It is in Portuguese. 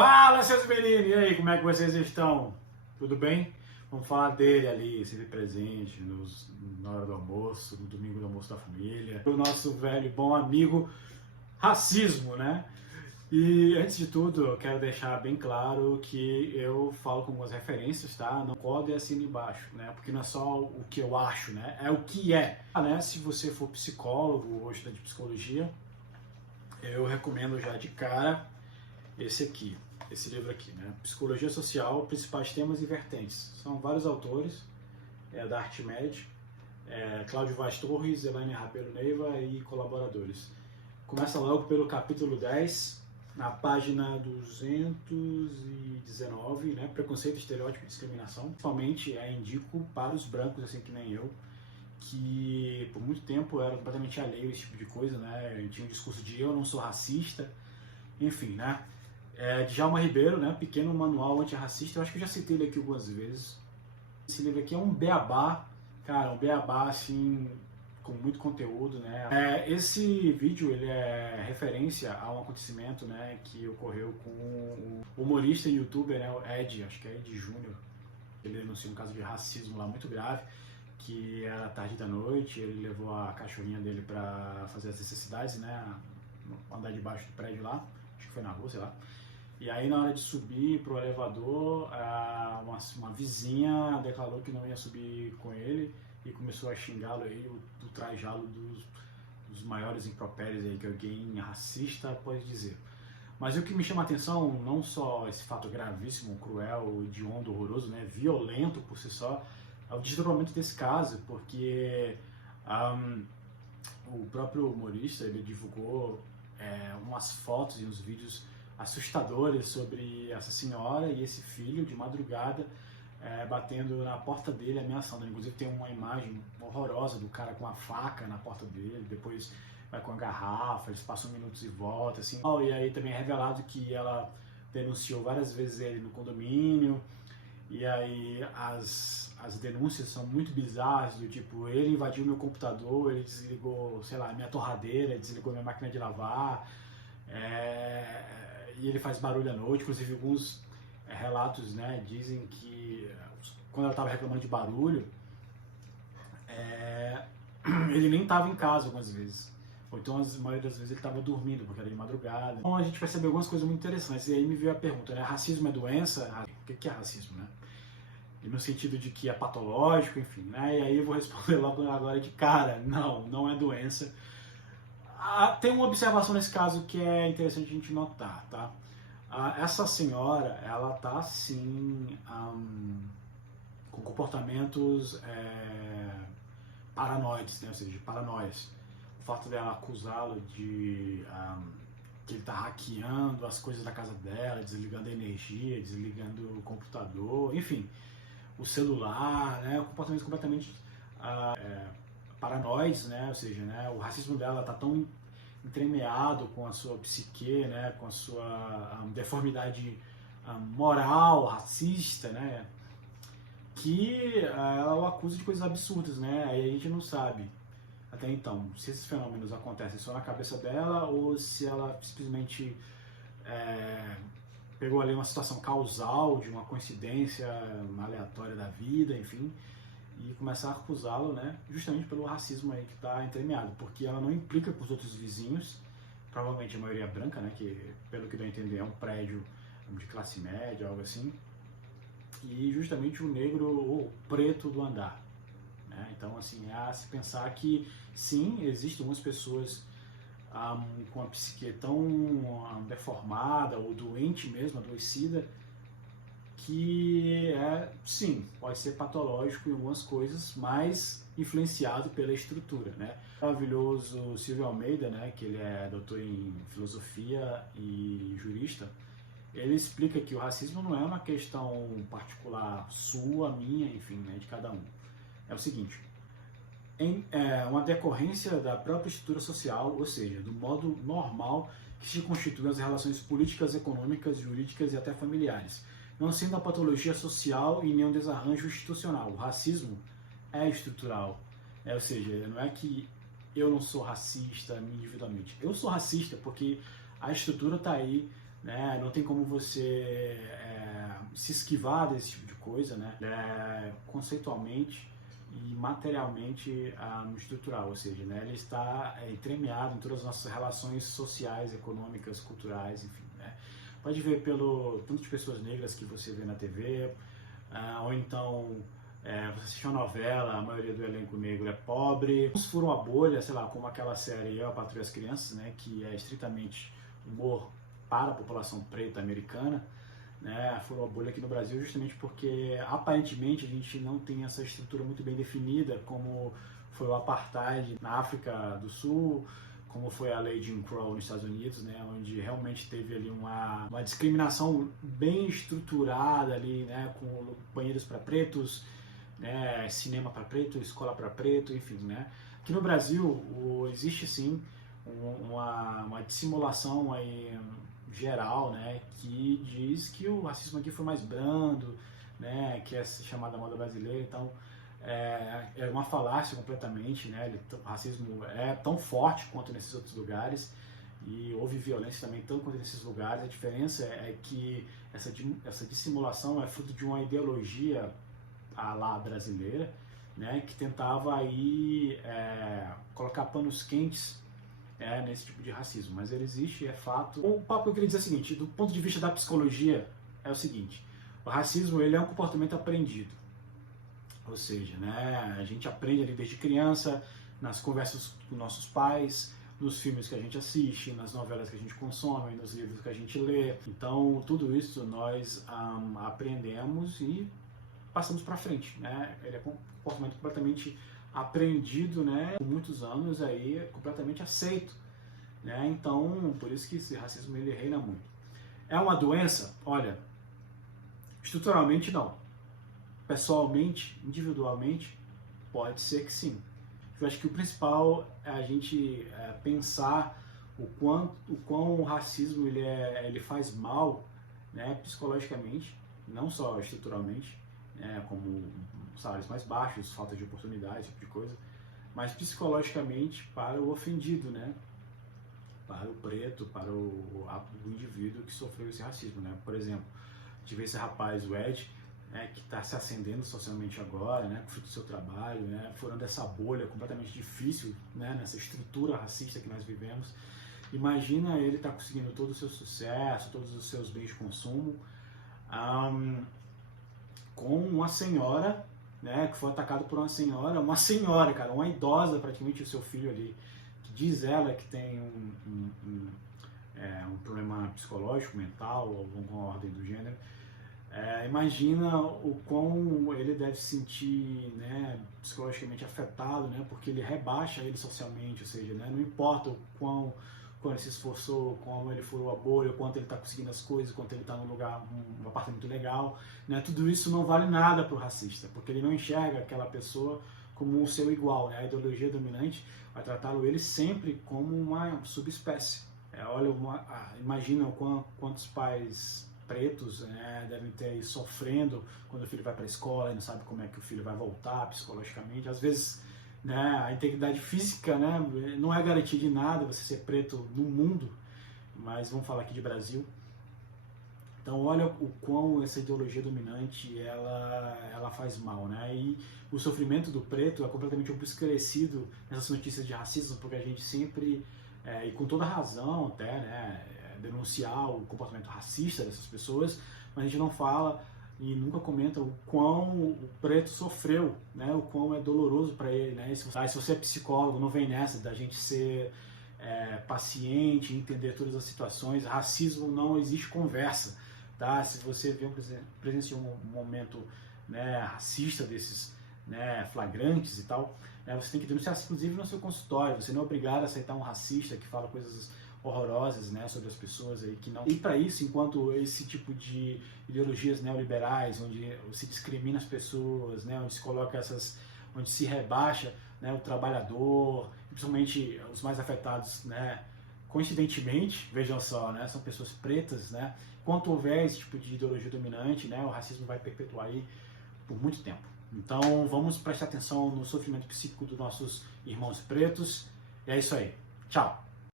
Fala, seus meninos! E aí, como é que vocês estão? Tudo bem? Vamos falar dele ali, sempre presente na hora do almoço, no domingo do almoço da família. O nosso velho e bom amigo racismo, né? E antes de tudo, eu quero deixar bem claro que eu falo com algumas referências, tá? Não pode assina embaixo, né? Porque não é só o que eu acho, né? É o que é. Né? Se você for psicólogo ou estudante de psicologia, eu recomendo já de cara esse livro aqui, né? Psicologia Social, Principais Temas e Vertentes. São vários autores, da Artmed, Cláudio Vaz Torres, Elaine Rabelo Neiva e colaboradores. Começa logo pelo capítulo 10, na página 219, né? Preconceito, estereótipo e discriminação. Principalmente indico para os brancos, assim que nem eu, que por muito tempo era completamente alheio a esse tipo de coisa, né? Eu tinha um discurso de eu não sou racista, enfim, né? Djalma Ribeiro, né? Pequeno Manual Antirracista, eu acho que eu já citei ele aqui algumas vezes. Esse livro aqui é um beabá, cara, um beabá, assim, com muito conteúdo, né? Esse vídeo, ele é referência a um acontecimento, né, que ocorreu com o humorista e youtuber, né, o Ed, acho que é Ed Júnior. Ele denunciou um caso de racismo lá muito grave, que era tarde da noite, ele levou a cachorrinha dele para fazer as necessidades, né, andar debaixo do prédio lá, acho que foi na rua, sei lá. E aí, na hora de subir pro elevador, uma vizinha declarou que não ia subir com ele e começou a xingá-lo aí, ultrajá-lo dos maiores impropérios aí que alguém racista pode dizer. Mas o que me chama a atenção, não só esse fato gravíssimo, cruel, hediondo, horroroso, né, violento por si só, é o desdobramento desse caso, porque o próprio humorista, ele divulgou umas fotos e uns vídeos assustadores sobre essa senhora e esse filho de madrugada batendo na porta dele, ameaçando. Inclusive tem uma imagem horrorosa do cara com a faca na porta dele, depois vai com a garrafa, eles passam minutos e voltam, assim. E aí também é revelado que ela denunciou várias vezes ele no condomínio, e aí as denúncias são muito bizarras, do tipo, ele invadiu meu computador, ele desligou, sei lá, minha torradeira, desligou minha máquina de lavar, e ele faz barulho à noite. Inclusive alguns relatos, né, dizem que quando ela estava reclamando de barulho, ele nem estava em casa algumas vezes, ou então a maioria das vezes ele estava dormindo, porque era de madrugada. Então a gente percebe algumas coisas muito interessantes, e aí me veio a pergunta, né, racismo é doença? O que é racismo, né? E no sentido de que é patológico, enfim, né? E aí eu vou responder logo agora de cara, não é doença. Tem uma observação nesse caso que é interessante a gente notar, tá? Essa senhora, ela tá sim com comportamentos paranoides, né? Ou seja, de paranoias. O fato dela acusá-lo de que ele tá hackeando as coisas da casa dela, desligando a energia, desligando o computador, enfim, o celular, né? Comportamentos completamente paranoides, né? Ou seja, né, o racismo dela tá tão entremeado com a sua psique, né, com a sua deformidade moral, racista, né, que ela o acusa de coisas absurdas, né, aí a gente não sabe até então se esses fenômenos acontecem só na cabeça dela ou se ela simplesmente pegou ali uma situação causal de uma coincidência aleatória da vida, enfim, e começar a acusá-lo, né, justamente pelo racismo aí que está entremeado, porque ela não implica com os outros vizinhos, provavelmente a maioria é branca, né, que pelo que deu a entender é um prédio de classe média, algo assim, e justamente o negro ou preto do andar, né? Então, assim, é a se pensar que sim, existem algumas pessoas com a psique tão deformada ou doente mesmo, adoecida, que sim, pode ser patológico em algumas coisas, mas influenciado pela estrutura, né? O maravilhoso Silvio Almeida, né, que ele é doutor em filosofia e jurista, ele explica que o racismo não é uma questão particular sua, minha, enfim, né, de cada um. É o seguinte, uma decorrência da própria estrutura social, ou seja, do modo normal que se constituem as relações políticas, econômicas, jurídicas e até familiares, não sendo a patologia social e nem um desarranjo institucional. O racismo é estrutural, ou seja, não é que eu não sou racista individualmente. Eu sou racista porque a estrutura está aí né? Não tem como você se esquivar desse tipo de coisa, né? Conceitualmente e materialmente estrutural, ou seja, né? Ele está entremeado em todas as nossas relações sociais, econômicas, culturais, enfim, né? Pode ver pelo tanto de pessoas negras que você vê na TV, ou então você assiste uma novela, a maioria do elenco negro é pobre. Uns furam a bolha, sei lá, como aquela série Eu, a Patroa e as Crianças, né, que é estritamente humor para a população preta americana, né, furou a bolha aqui no Brasil justamente porque aparentemente a gente não tem essa estrutura muito bem definida, como foi o apartheid na África do Sul, como foi a lei Jim Crow nos Estados Unidos, né, onde realmente teve ali uma discriminação bem estruturada ali, né, com banheiros para pretos, né, cinema para preto, escola para preto, enfim, né. Aqui no Brasil existe sim uma dissimulação aí geral, né, que diz que o racismo aqui foi mais brando, né, que é chamada moda brasileira, então é uma falácia completamente, né, o racismo é tão forte quanto nesses outros lugares e houve violência também tanto quanto nesses lugares. A diferença é que essa dissimulação é fruto de uma ideologia à la brasileira, né, que tentava aí colocar panos quentes nesse tipo de racismo, mas ele existe, é fato. O papo que eu queria dizer é o seguinte, do ponto de vista da psicologia, é o seguinte: o racismo ele é um comportamento aprendido, ou seja, né, a gente aprende ali desde criança, nas conversas com nossos pais, nos filmes que a gente assiste, nas novelas que a gente consome, nos livros que a gente lê. Então, tudo isso nós aprendemos e passamos para frente, né? Ele é um comportamento completamente aprendido, né? Por muitos anos aí é completamente aceito, né? Então, por isso que esse racismo ele reina muito. É uma doença? Olha, estruturalmente não. Pessoalmente, individualmente, pode ser que sim. Eu acho que o principal é a gente pensar o quão o racismo ele faz mal, né, psicologicamente, não só estruturalmente, como salários mais baixos, falta de oportunidade, esse tipo de coisa, mas psicologicamente para o ofendido, né? Para o preto, para o indivíduo que sofreu esse racismo, né? Por exemplo, tive esse rapaz, o Ed, né, que está se ascendendo socialmente agora, né, com fruto do seu trabalho, né, furando essa bolha completamente difícil, né, nessa estrutura racista que nós vivemos. Imagina ele estar conseguindo todo o seu sucesso, todos os seus bens de consumo, com uma senhora, né, que foi atacado por uma senhora, cara, uma idosa, praticamente o seu filho ali, que diz ela que tem um problema psicológico, mental, ou alguma ordem do gênero. Imagina o quão ele deve se sentir, né, psicologicamente afetado, né, porque ele rebaixa ele socialmente, ou seja, né, não importa o quão ele se esforçou, como ele furou a bolha, o quanto ele está conseguindo as coisas, o quanto ele está num lugar, um apartamento legal, né, tudo isso não vale nada para o racista, porque ele não enxerga aquela pessoa como o seu igual, né, a ideologia dominante vai tratá-lo ele sempre como uma subespécie. Olha, imagina quantos pais pretos, né, devem ter aí sofrendo quando o filho vai para a escola e não sabe como é que o filho vai voltar psicologicamente. Às vezes, né, a integridade física, né, não é garantia de nada você ser preto no mundo, mas vamos falar aqui de Brasil. Então olha o quão essa ideologia dominante ela faz mal, né? E o sofrimento do preto é completamente obscurecido nessas notícias de racismo, porque a gente sempre, e com toda razão até, né, denunciar o comportamento racista dessas pessoas, mas a gente não fala e nunca comenta o quão o preto sofreu, né? O quão é doloroso para ele, né? Se você é psicólogo, não vem nessa da gente ser paciente, entender todas as situações. Racismo não existe conversa, tá? Se você presenciou um momento, né, racista desses, né, flagrantes e tal, né, você tem que denunciar, inclusive no seu consultório. Você não é obrigado a aceitar um racista que fala coisas horrorosas, né, sobre as pessoas aí que não. E para isso, enquanto esse tipo de ideologias neoliberais, onde se discrimina as pessoas, né, onde se coloca onde se rebaixa, né, o trabalhador, principalmente os mais afetados, né, coincidentemente, vejam só, né, são pessoas pretas, né. Enquanto houver esse tipo de ideologia dominante, né, o racismo vai perpetuar aí por muito tempo. Então vamos prestar atenção no sofrimento psíquico dos nossos irmãos pretos. E é isso aí. Tchau!